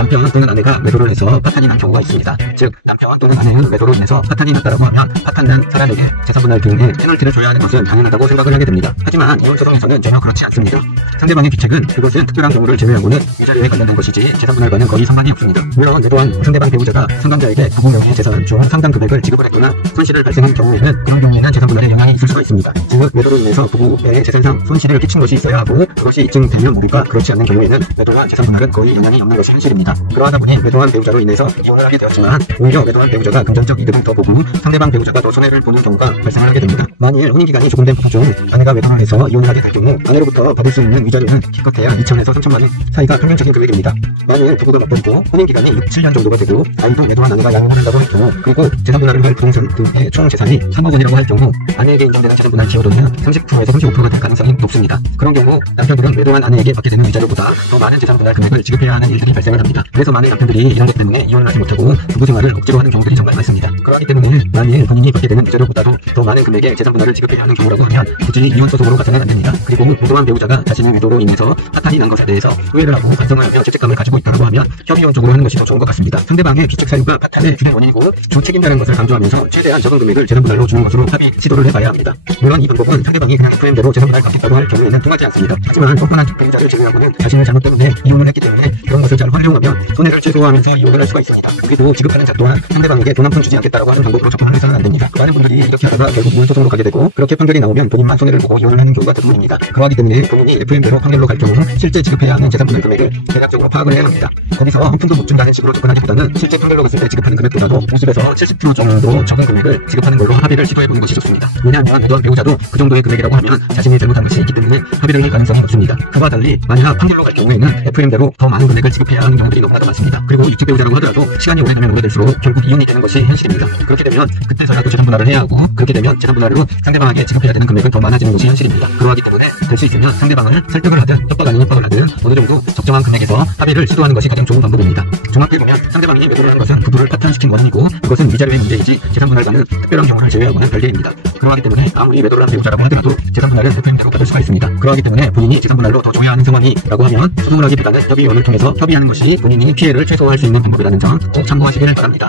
남편 또는 아내가 매도를 해서 파탄이 난 경우가 있습니다. 즉 남편 또는 아내의 매도로 인해서 파탄이 났다고 하면 파탄난 사람에게 재산분할 등의 페널티를 줘야 하는 것은 당연하다고 생각을 하게 됩니다. 하지만 이혼 소송에서는 전혀 그렇지 않습니다. 상대방의 귀책은 그것은 특별한 경우를 제외하고는 위자료에 관련된 것이지 재산분할과는 거의 상관이 없습니다. 물론 매도한 상대방 배우자가 상담자에게 부부 명의 재산 중 상당 금액을 지급을 했거나 손실을 발생한 경우에는 그런 경우에는 재산분할에 영향이 있을 수가 있습니다. 즉 매도로 인해서 부부의 재산상 손실을 끼친 것이 있어야 하고 그것이 입증되면 모를까 그렇지 않는 경우에는 매도와 재산분할은 거의 영향이 없는 것이 현실입니다. 그러하다 보니 매도한 배우자로 인해서 이혼을 하게 되었지만 오히려 매도한 배우자가 금전적 이득을 더 보고 상대방 배우자가 더 손해를 보는 경우가 발생을 하게 됩니다. 만일 혼인기간이 조금 된 부부 중 아내가 매도를 해서 이혼을 하게 될 경우 아내로부터 받을 수 있는 위자료는 기껏해야 2천에서 3천만 원 사이가 평균적인 금액입니다. 만일 부부가 맞벌이고 혼인기간이 6, 7년 정도가 되고 아이도 매도한 아내가 양육을 한다고 할 경우 그리고 재산분할을 할 부동산 등의 총 재산이 3억 원이라고 할 경우 아내에게 인정되는 재산분할 기여도는 30%에서 35%가 될 가능성이 높습니다. 그런 경우 남편들은 매도한 아내에게 받게 되는 위자료보다 더 많은 재산분할 금액을 지급해야 하는 일들이 발생을 합니다. 그래서 많은 남편들이 이런 것 때문에 이혼을 하지 못하고 부부 생활을 억지로 하는 경우들이 정말 많습니다. 그렇기 때문에 만일 본인이 받게 되는 위자료보다도 더 많은 금액의 재산분할을 지급해야 하는 경우라고 하면 굳이 이혼 소송으로 가서는 안 됩니다. 그리고 매도한 배우자가 자신의 매도로 인해서 파탄이 난 것에 대해서 후회를 하고 반성을 하며 죄책감을 가지고 있다고 하면 협의혼적으로 하는 것이 더 좋은 것 같습니다. 상대방의 귀책 사유가 파탄의 주된 원인이고 주 책임자라는 것을 강조하면서 최대한 적은 금액을 재산분할로 주는 것으로 합의 시도를 해봐야 합니다. 물론 이 방법은 상대방이 그냥 FM대로 재산분할 갚겠다고 할 경우에는 통하지 않습니다. 하지만 뻔뻔한 배우자를 제외하고는 자신의 잘못 때문에 이혼을 했기 때문에 그런 것을 잘 활용하면 손해를 최소화하면서 이혼을 할 수가 있습니다. 그리고 지급하는 자 또한 상대방에게 돈 한 푼 주지 않겠다고 하는 방법으로 접근을 해서는 안 됩니다. 많은 분들이 이렇게 하다가 결국 이혼 소송으로 가게 되고 그렇게 판결이 나오면 본인만 손해를 보고 이혼을 하는 경우가 대부분입니다. 그러하기 때문에 본인이 FM대로 판결로 갈 경우 실제 지급해야 하는 재산분할 금액을 대략적으로 파악을 해야 합니다. 거기서 한 푼도 못 준다는 식으로 접근하기보다는 실제 판결로 갔을 때 지급하는 금액보다도 50에서 70% 정도 적은 금액을 지급하는 걸로 합의를 시도해보는 것이 좋습니다. 왜냐하면 매도한 배우자도 그 정도의 금액이라고 하면 자신이 잘못한 것이 있기 때문에 합의를 할 가능성이 높습니다. 그와 달리 만약 판결로 갈 경우에는 FM대로 더 많은 금액을 지급해야 하는 경우들이 너무나도 많습니다. 그리고 육직 배우자라고 하더라도 시간이 오래되면 오래될수록 결국 이혼이 되는 것이 현실입니다. 그렇게 되면 그때서라도 재산분할을 해야 하고 그렇게 되면 재산분할로 상대방에게 지급해야 되는 금액은 더 많아지는 것이 현실입니다. 그러하기 때문에 될 수 있으면 상대방을 설득을 하든 협박 아닌 협박을 하든 어느 정도 적정한 금액에서 합의를 시도하는 것이 가장 좋은 방법입니다. 종합해보면 상대방이 매도를 하는 것은 부부를 파탄시킨 원인이고 그것은 위자료의 문제이지 재산분할과는 특별한 경우를 제외하고는 별개입니다. 그러하기 때문에 아무리 매도를 한 배우자라고 하더라도 재산분할은 FM대로 받을 수가 있습니다. 그러하기 때문에 본인이 재산분할로 더 줘야 하는 상황이라고 하면 소송을 하기보다는 협의원을 통해서 협의하는 것이 본인이 피해를 최소화할 수 있는 방법이라는 점 꼭 참고하시길 바랍니다.